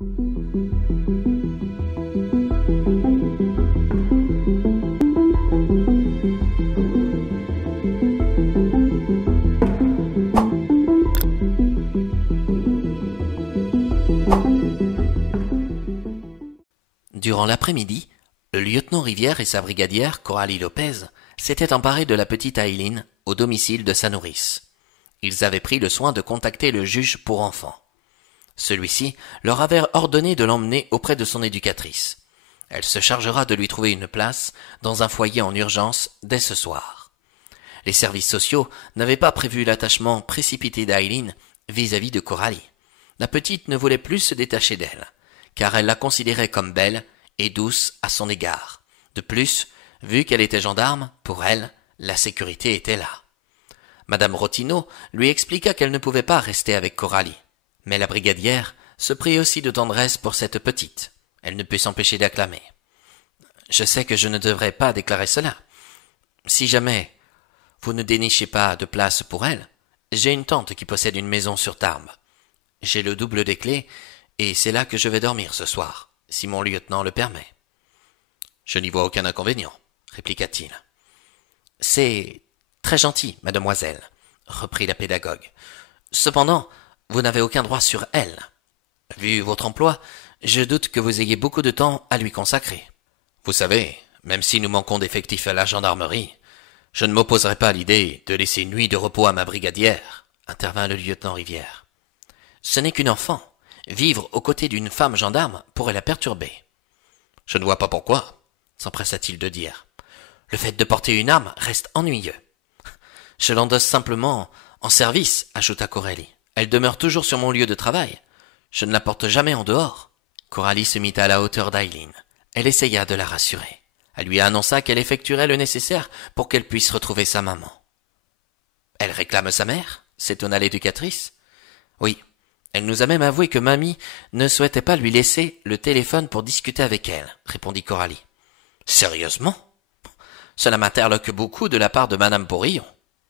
Durant l'après-midi, le lieutenant Rivière et sa brigadière, Coralie Lopez, s'étaient emparés de la petite Aileen au domicile de sa nourrice. Ils avaient pris le soin de contacter le juge pour enfants. Celui-ci leur avait ordonné de l'emmener auprès de son éducatrice. Elle se chargera de lui trouver une place dans un foyer en urgence dès ce soir. Les services sociaux n'avaient pas prévu l'attachement précipité d'Aileen vis-à-vis de Coralie. La petite ne voulait plus se détacher d'elle, car elle la considérait comme belle et douce à son égard. De plus, vu qu'elle était gendarme, pour elle, la sécurité était là. Madame Rotineau lui expliqua qu'elle ne pouvait pas rester avec Coralie. Mais la brigadière se prit aussi de tendresse pour cette petite. Elle ne put s'empêcher d'acclamer. « Je sais que je ne devrais pas déclarer cela. Si jamais vous ne dénichez pas de place pour elle, j'ai une tante qui possède une maison sur Tarbes. J'ai le double des clés, et c'est là que je vais dormir ce soir, si mon lieutenant le permet. »« Je n'y vois aucun inconvénient, » répliqua-t-il. « C'est très gentil, mademoiselle, » reprit la pédagogue. « Cependant, vous n'avez aucun droit sur elle. Vu votre emploi, je doute que vous ayez beaucoup de temps à lui consacrer. Vous savez, même si nous manquons d'effectifs à la gendarmerie, je ne m'opposerai pas à l'idée de laisser une nuit de repos à ma brigadière, » intervint le lieutenant Rivière. « Ce n'est qu'une enfant. Vivre aux côtés d'une femme gendarme pourrait la perturber. »« Je ne vois pas pourquoi, » s'empressa-t-il de dire. « Le fait de porter une arme reste ennuyeux. »« Je l'endosse simplement en service, » ajouta Coralie. « Elle demeure toujours sur mon lieu de travail. Je ne la porte jamais en dehors. » Coralie se mit à la hauteur d'Aileen. Elle essaya de la rassurer. Elle lui annonça qu'elle effectuerait le nécessaire pour qu'elle puisse retrouver sa maman. « Elle réclame sa mère ?» s'étonna l'éducatrice. « Oui. Elle nous a même avoué que mamie ne souhaitait pas lui laisser le téléphone pour discuter avec elle, » répondit Coralie. « Sérieusement ? Cela m'interloque beaucoup de la part de madame Bourillon.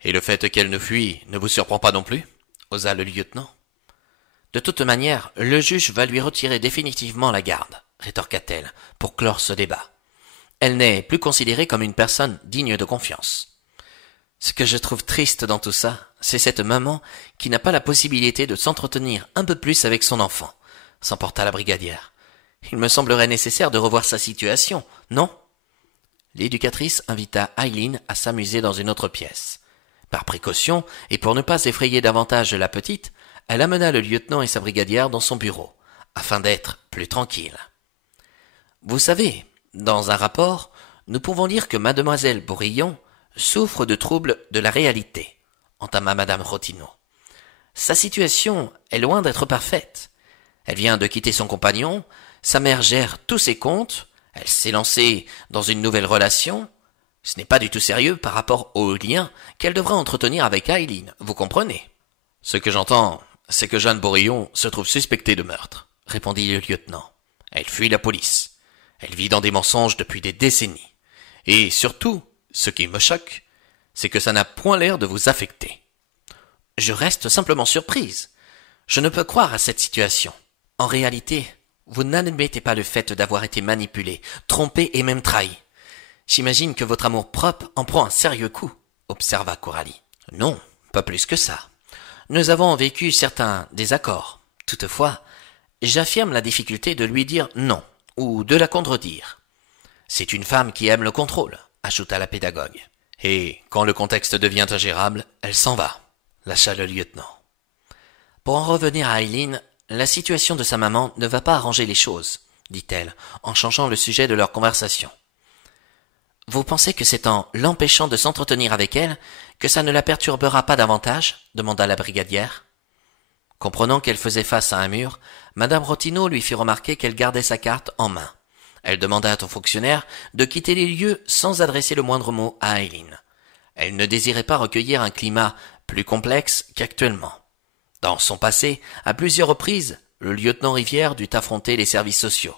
Et le fait qu'elle ne fuit ne vous surprend pas non plus ?» osa le lieutenant. « De toute manière, le juge va lui retirer définitivement la garde, » rétorqua-t-elle, pour clore ce débat. « Elle n'est plus considérée comme une personne digne de confiance. » Ce que je trouve triste dans tout ça, c'est cette maman qui n'a pas la possibilité de s'entretenir un peu plus avec son enfant, s'emporta la brigadière. Il me semblerait nécessaire de revoir sa situation, non ? L'éducatrice invita Aileen à s'amuser dans une autre pièce. Par précaution, et pour ne pas effrayer davantage la petite, elle amena le lieutenant et sa brigadière dans son bureau, afin d'être plus tranquille. « Vous savez, dans un rapport, nous pouvons lire que mademoiselle Bourillon souffre de troubles de la réalité, » entama madame Rotineau. « Sa situation est loin d'être parfaite. Elle vient de quitter son compagnon, sa mère gère tous ses comptes, elle s'est lancée dans une nouvelle relation. Ce n'est pas du tout sérieux par rapport au lien qu'elle devra entretenir avec Aileen, vous comprenez ? »« Ce que j'entends, c'est que Jeanne Bourillon se trouve suspectée de meurtre, » répondit le lieutenant. « Elle fuit la police. Elle vit dans des mensonges depuis des décennies. Et surtout, ce qui me choque, c'est que ça n'a point l'air de vous affecter. »« Je reste simplement surprise. Je ne peux croire à cette situation. En réalité, vous n'admettez pas le fait d'avoir été manipulé, trompé et même trahi. J'imagine que votre amour-propre en prend un sérieux coup, » observa Coralie. « Non, pas plus que ça. Nous avons vécu certains désaccords. Toutefois, j'affirme la difficulté de lui dire non, ou de la contredire. C'est une femme qui aime le contrôle, » ajouta la pédagogue. « Et quand le contexte devient ingérable, elle s'en va, » lâcha le lieutenant. Pour en revenir à Aileen, la situation de sa maman ne va pas arranger les choses, dit-elle, en changeant le sujet de leur conversation. Vous pensez que c'est en l'empêchant de s'entretenir avec elle que ça ne la perturbera pas davantage ? Demanda la brigadière. Comprenant qu'elle faisait face à un mur, madame Rotineau lui fit remarquer qu'elle gardait sa carte en main. Elle demanda au fonctionnaire de quitter les lieux sans adresser le moindre mot à Aileen. Elle ne désirait pas recueillir un climat plus complexe qu'actuellement. Dans son passé, à plusieurs reprises, le lieutenant Rivière dut affronter les services sociaux.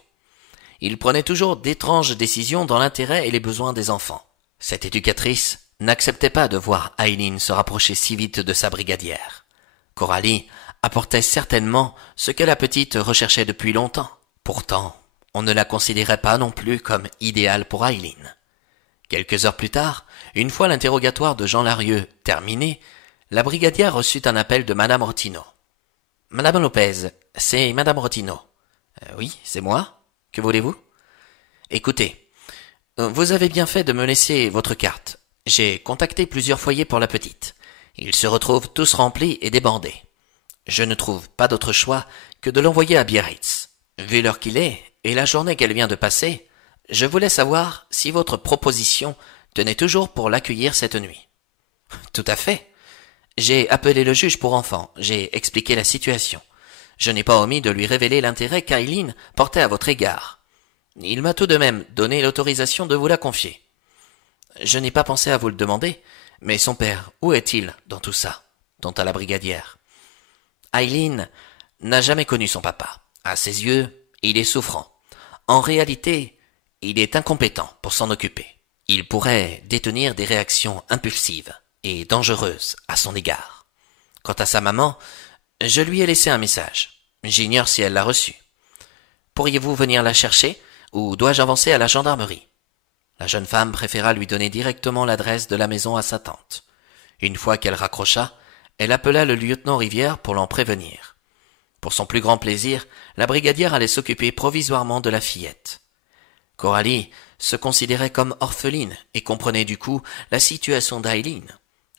Il prenait toujours d'étranges décisions dans l'intérêt et les besoins des enfants. Cette éducatrice n'acceptait pas de voir Aileen se rapprocher si vite de sa brigadière. Coralie apportait certainement ce que la petite recherchait depuis longtemps. Pourtant, on ne la considérait pas non plus comme idéale pour Aileen. Quelques heures plus tard, une fois l'interrogatoire de Jean Larieux terminé, la brigadière reçut un appel de Madame Rotineau. « Madame Lopez, c'est Madame Rotineau. Oui, c'est moi. Que voulez-vous? Écoutez, vous avez bien fait de me laisser votre carte. J'ai contacté plusieurs foyers pour la petite. Ils se retrouvent tous remplis et débordés. Je ne trouve pas d'autre choix que de l'envoyer à Biarritz. Vu l'heure qu'il est et la journée qu'elle vient de passer, je voulais savoir si votre proposition tenait toujours pour l'accueillir cette nuit. » « Tout à fait. J'ai appelé le juge pour enfants, j'ai expliqué la situation. Je n'ai pas omis de lui révéler l'intérêt qu'Aileen portait à votre égard. Il m'a tout de même donné l'autorisation de vous la confier. Je n'ai pas pensé à vous le demander, mais son père, où est-il dans tout ça? Tenta la brigadière. Aileen n'a jamais connu son papa. À ses yeux, il est souffrant. En réalité, il est incompétent pour s'en occuper. Il pourrait détenir des réactions impulsives et dangereuses à son égard. Quant à sa maman, je lui ai laissé un message. J'ignore si elle l'a reçu. Pourriez-vous venir la chercher ou dois-je avancer à la gendarmerie? La jeune femme préféra lui donner directement l'adresse de la maison à sa tante. Une fois qu'elle raccrocha, elle appela le lieutenant Rivière pour l'en prévenir. Pour son plus grand plaisir, la brigadière allait s'occuper provisoirement de la fillette. Coralie se considérait comme orpheline et comprenait du coup la situation d'Aileen.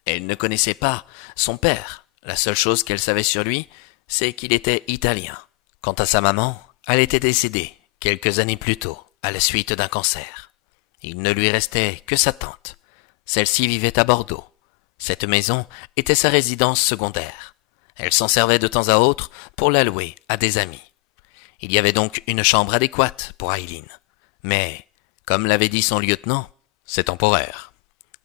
Elle ne connaissait pas son père. La seule chose qu'elle savait sur lui, c'est qu'il était italien. Quant à sa maman, elle était décédée quelques années plus tôt, à la suite d'un cancer. Il ne lui restait que sa tante. Celle-ci vivait à Bordeaux. Cette maison était sa résidence secondaire. Elle s'en servait de temps à autre pour la louer à des amis. Il y avait donc une chambre adéquate pour Aileen. Mais, comme l'avait dit son lieutenant, c'est temporaire.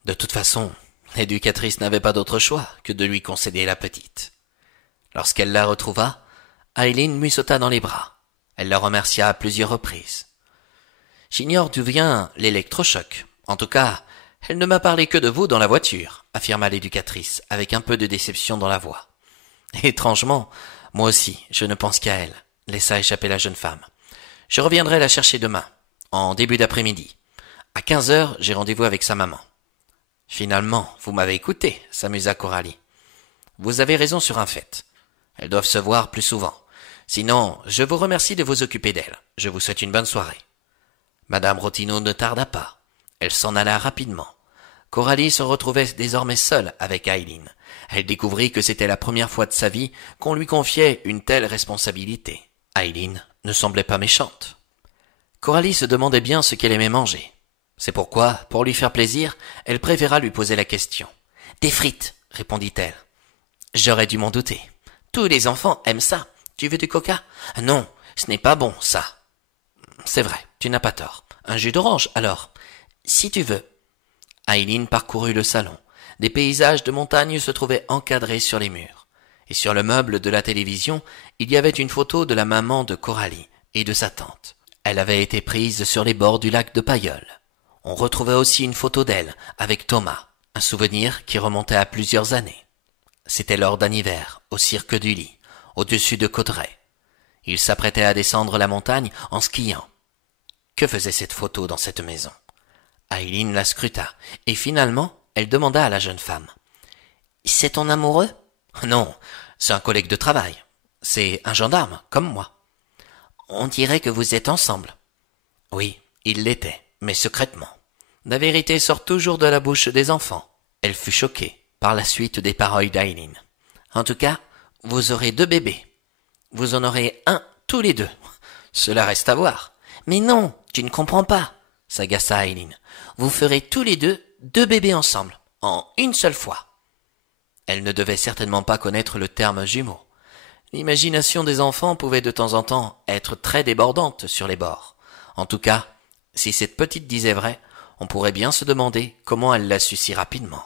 De toute façon, l'éducatrice n'avait pas d'autre choix que de lui concéder la petite. Lorsqu'elle la retrouva, Aileen lui sauta dans les bras. Elle la remercia à plusieurs reprises. « J'ignore d'où vient l'électrochoc. En tout cas, elle ne m'a parlé que de vous dans la voiture, » affirma l'éducatrice, avec un peu de déception dans la voix. « Étrangement, moi aussi, je ne pense qu'à elle, » laissa échapper la jeune femme. « Je reviendrai la chercher demain, en début d'après-midi. À 15 heures, j'ai rendez-vous avec sa maman. » « Finalement, vous m'avez écouté, » s'amusa Coralie. « Vous avez raison sur un fait. Elles doivent se voir plus souvent. Sinon, je vous remercie de vous occuper d'elles. Je vous souhaite une bonne soirée. » Madame Rotineau ne tarda pas. Elle s'en alla rapidement. Coralie se retrouvait désormais seule avec Aileen. Elle découvrit que c'était la première fois de sa vie qu'on lui confiait une telle responsabilité. Aileen ne semblait pas méchante. Coralie se demandait bien ce qu'elle aimait manger. C'est pourquoi, pour lui faire plaisir, elle préféra lui poser la question. « Des frites, » répondit-elle. « J'aurais dû m'en douter. Tous les enfants aiment ça. Tu veux du coca? Non, ce n'est pas bon, ça. » C'est vrai, tu n'as pas tort. Un jus d'orange, alors? Si tu veux. Aileen parcourut le salon. Des paysages de montagne se trouvaient encadrés sur les murs. Et sur le meuble de la télévision, il y avait une photo de la maman de Coralie et de sa tante. Elle avait été prise sur les bords du lac de Pailleul. On retrouvait aussi une photo d'elle avec Thomas, un souvenir qui remontait à plusieurs années. C'était lors d'un hiver, au cirque du Lit, au-dessus de Cauderay. Il s'apprêtait à descendre la montagne en skiant. Que faisait cette photo dans cette maison? Aileen la scruta, et finalement, elle demanda à la jeune femme. « C'est ton amoureux? »« Non, c'est un collègue de travail. C'est un gendarme, comme moi. »« On dirait que vous êtes ensemble. »« Oui, il l'était, mais secrètement. La vérité sort toujours de la bouche des enfants. » Elle fut choquée par la suite des paroles d'Aileen. « En tout cas, vous aurez 2 bébés. Vous en aurez un tous les 2. Cela reste à voir. »« Mais non, tu ne comprends pas, » s'agaça Aileen. « Vous ferez tous les 2 bébés ensemble, en une seule fois. » Elle ne devait certainement pas connaître le terme jumeau. L'imagination des enfants pouvait de temps en temps être très débordante sur les bords. En tout cas, si cette petite disait vrai, on pourrait bien se demander comment elle l'a su si rapidement.